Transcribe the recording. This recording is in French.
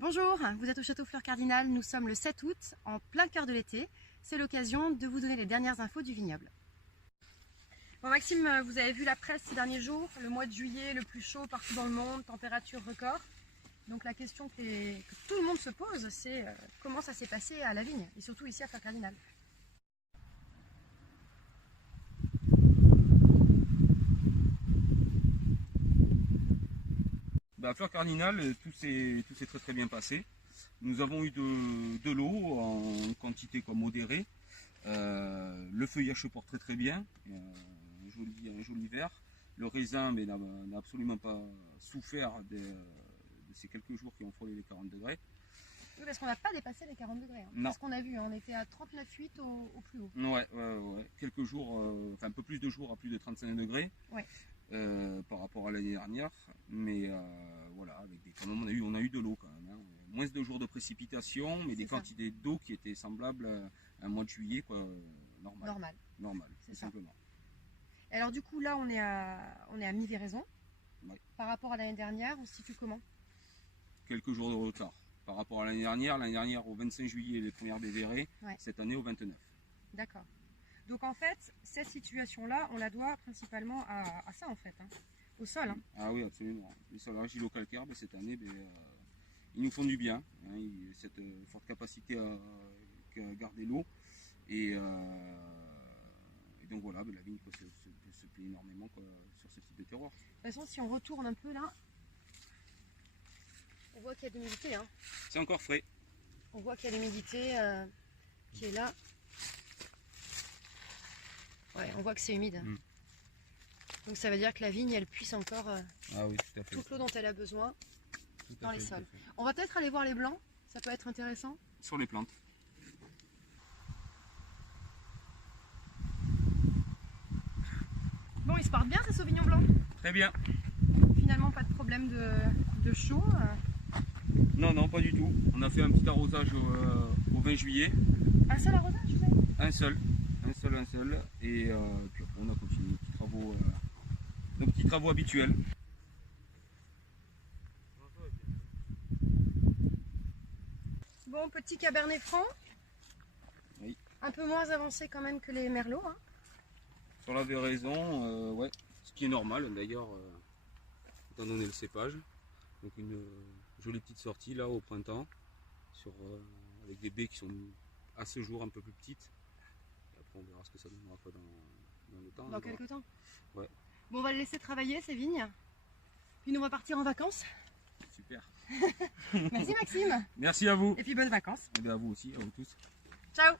Bonjour, vous êtes au Château Fleurs Cardinal, nous sommes le 7 août, en plein cœur de l'été. C'est l'occasion de vous donner les dernières infos du vignoble. Bon Maxime, vous avez vu la presse ces derniers jours, le mois de juillet le plus chaud partout dans le monde, température record. Donc la question que tout le monde se pose, c'est comment ça s'est passé à la vigne, et surtout ici à Fleurs Cardinal. À Fleurs Cardinal, tout s'est très bien passé. Nous avons eu de l'eau en quantité modérée. Le feuillage se porte très bien, un joli vert. Le raisin n'a absolument pas souffert de ces quelques jours qui ont frôlé les 40 degrés. Oui, parce qu'on n'a pas dépassé les 40 degrés. Hein. C'est ce qu'on a vu, on était à 39,8 au plus haut. Ouais. Quelques jours, un peu plus de jours à plus de 35 degrés. Ouais. Par rapport à l'année dernière, mais voilà, avec quand même, on a eu de l'eau quand même, hein. Moins de jours de précipitation, mais des quantités d'eau qui étaient semblables à un mois de juillet, quoi, normal, tout simplement. Et alors du coup là on est à mi-véraison. Ouais. Par rapport à l'année dernière, on se situe comment? Quelques jours de retard par rapport à l'année dernière au 25 juillet les premières bévérées, ouais. Cette année au 29. D'accord. Donc en fait, cette situation-là, on la doit principalement à ça en fait, hein, au sol. Hein. Ah oui, absolument. Les sols argilo-calcaires, cette année, ils nous font du bien. Hein, cette forte capacité à garder l'eau. Et donc voilà, la vigne se plaît énormément sur ce type de terroir. De toute façon, si on retourne un peu là, on voit qu'il y a de l'humidité. Hein. C'est encore frais. On voit qu'il y a l'humidité qui est là. Ouais, on voit que c'est humide. Donc ça veut dire que la vigne, elle puise encore toute l'eau dont elle a besoin dans les sols. On va peut-être aller voir les blancs, ça peut être intéressant. Sur les plantes. Bon, ils se portent bien ces sauvignons blancs? Très bien. Finalement, pas de problème de chaud? Non, pas du tout. On a fait un petit arrosage au 20 juillet. Un seul arrosage, vous savez? Un seul. Et puis après on a continué nos petits travaux habituels. Bon, petit cabernet franc. Oui. Un peu moins avancé quand même que les merlots. Hein. Sur la véraison, ouais. Ce qui est normal d'ailleurs, étant donné le cépage. Donc une jolie petite sortie là au printemps, avec des baies qui sont à ce jour un peu plus petites. On verra ce que ça donnera dans le temps. Dans quelques temps. Ouais. Bon, on va le laisser travailler ces vignes. Puis nous on va partir en vacances. Super. Merci Maxime. Merci à vous. Et puis bonnes vacances. Et bien à vous aussi, à vous tous. Ciao.